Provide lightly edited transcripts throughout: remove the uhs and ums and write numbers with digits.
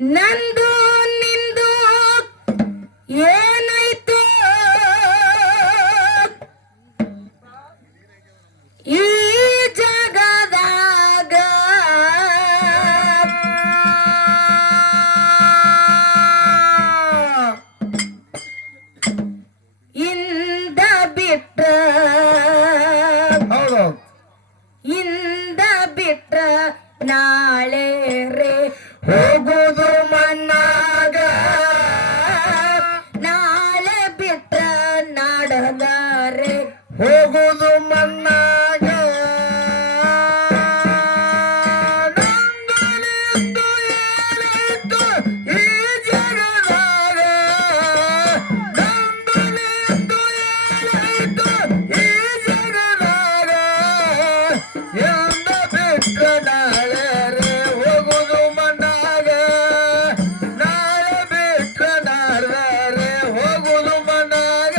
ನಂದು ನಿಂದು ಏನಾಯ್ತು ಈ ಜಗದಾಗ ಇಂದ ಬಿಟ್ಟ ಇಂದ ಬಿಟ್ಟ ನಾಳೆ ರೇ ಹೋಗುದು ಮನ್ನಾಗ ನಾಳೆ ಬಿಟ್ಟ ನಾಡದಾರೆ ಹೋಗುದು ಮನ್ನಾಗ ನಂದಲಿಂದು ಏನಾಯ್ತು ಈ ಜಗದಾಗ ನಂದಲಿಂದು ಏನಾಯ್ತು ಈ ಜಗದಾಗ ಎಂದ ಬಿಟ್ಟ ನಾಳೆ ರೇ ಹೋಗುದು ಮನ್ನಾಗ ನಾಳೆ ಬಿಟ್ಟ ನಾಳೆ ಹೋಗುದು ಮನ್ನಾಗ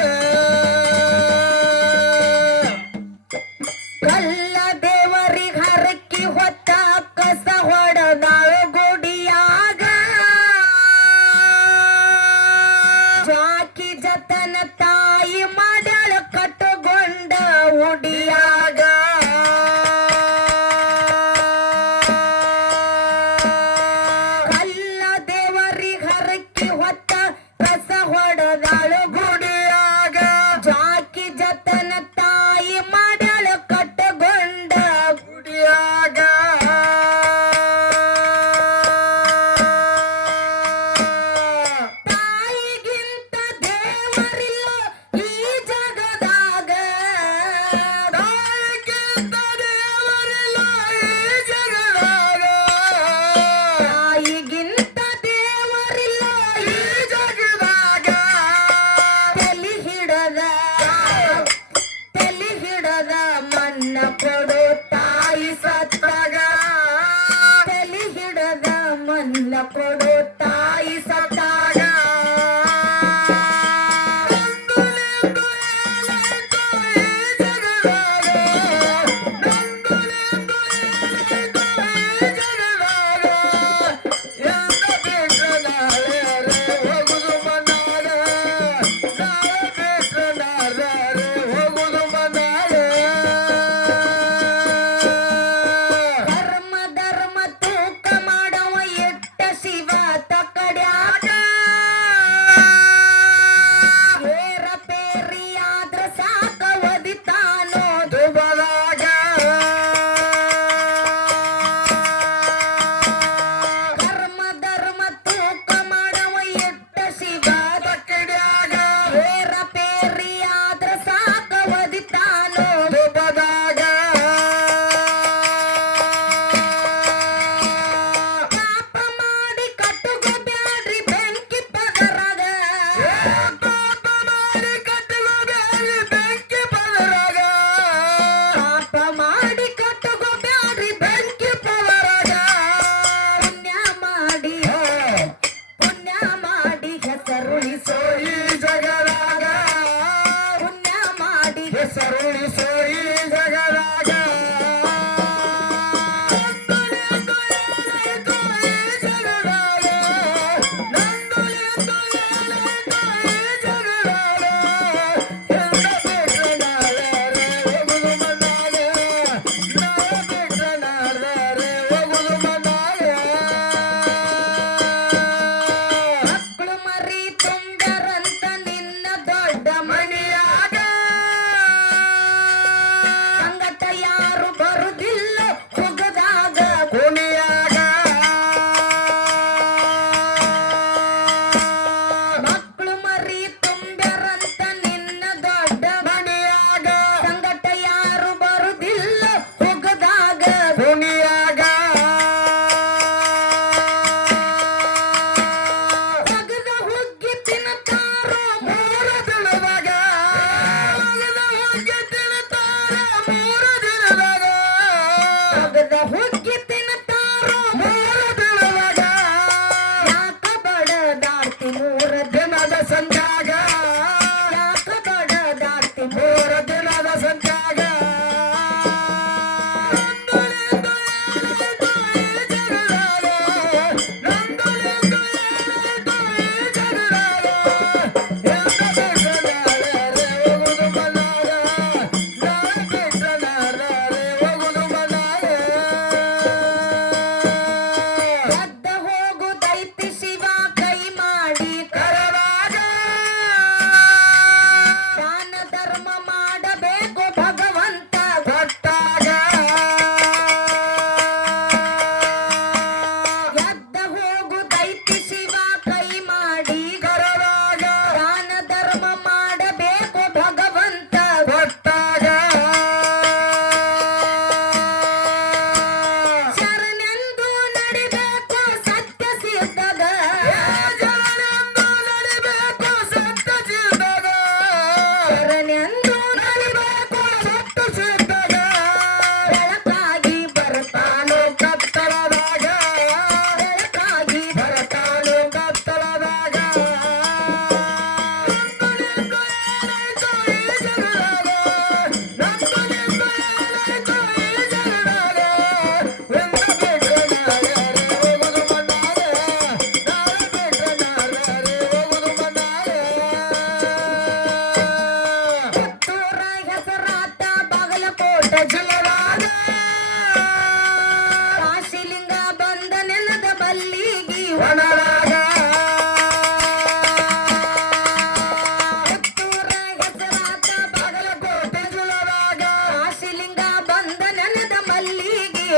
ಕಲ್ಲ ದೇವರಿಗೆ ಹರಕ್ಕಿ ಹೊತ್ತ ಕಸ ಹೊಡೆದಾಳು ಗುಡಿಯಾಗ ಜಾಕಿ ಜತನ ತಾಯಿ ಮಾಡ್ಯಾಳ ಕಟ್ಟುಗೊಂಡ ಉಡಿಯಾಗ ಕಲ್ಲ ದೇವರಿಗೆ ಹರಕ್ಕಿ ಹೊತ್ತ ಕಸ ಹೊಡೆದಾಳು ಗುಡಿಯಾಗ ಜಾಕಿ ಜತನ ತಾಯಿ ಮಾಡ್ಯಾಳ ಕಟ್ಟುಗೊಂಡ ಗುಡಿಯಾಗ ತಾಯಿಗಿಂತ ದೇವರಿಲ್ಲ ಈ ಜಗದಾಗ ತಾಯಿಗಿಂತ ದೇವರಿಲ್ಲ ಈ ಜಗದಾಗ ತಾಯಿಗಿಂತ ದೇವರಿಲ್ಲ ಈ ಜಗದಾಗ ತಲಿ ಹಿಡದ ಮನ್ನ ಕೊಡು ತಾಯಿ ಸತ್ತಾಗ ತಲಿ ಹಿಡದ ಮನ್ನ ಕೊಡು ತಾಯಿ ಸತ್ತಾಗ ನಂದಲಿಂದು ಏನಾಯ್ತು ಈ ಜಗದಾಗ ನಂದಲಿಂದು ಏನಾಯ್ತು ಈ ಜಗದಾಗ ಎಂದ ಬಿಟ್ಟ ನಾಳೆ ರೇ ಹೋಗುದು ಮನ್ನಾಗ ನಾಳೆ ಬಿಟ್ಟ ನಾಳೆ ಹೋಗುದು ಮನ್ನಾಗ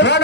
ಒಣ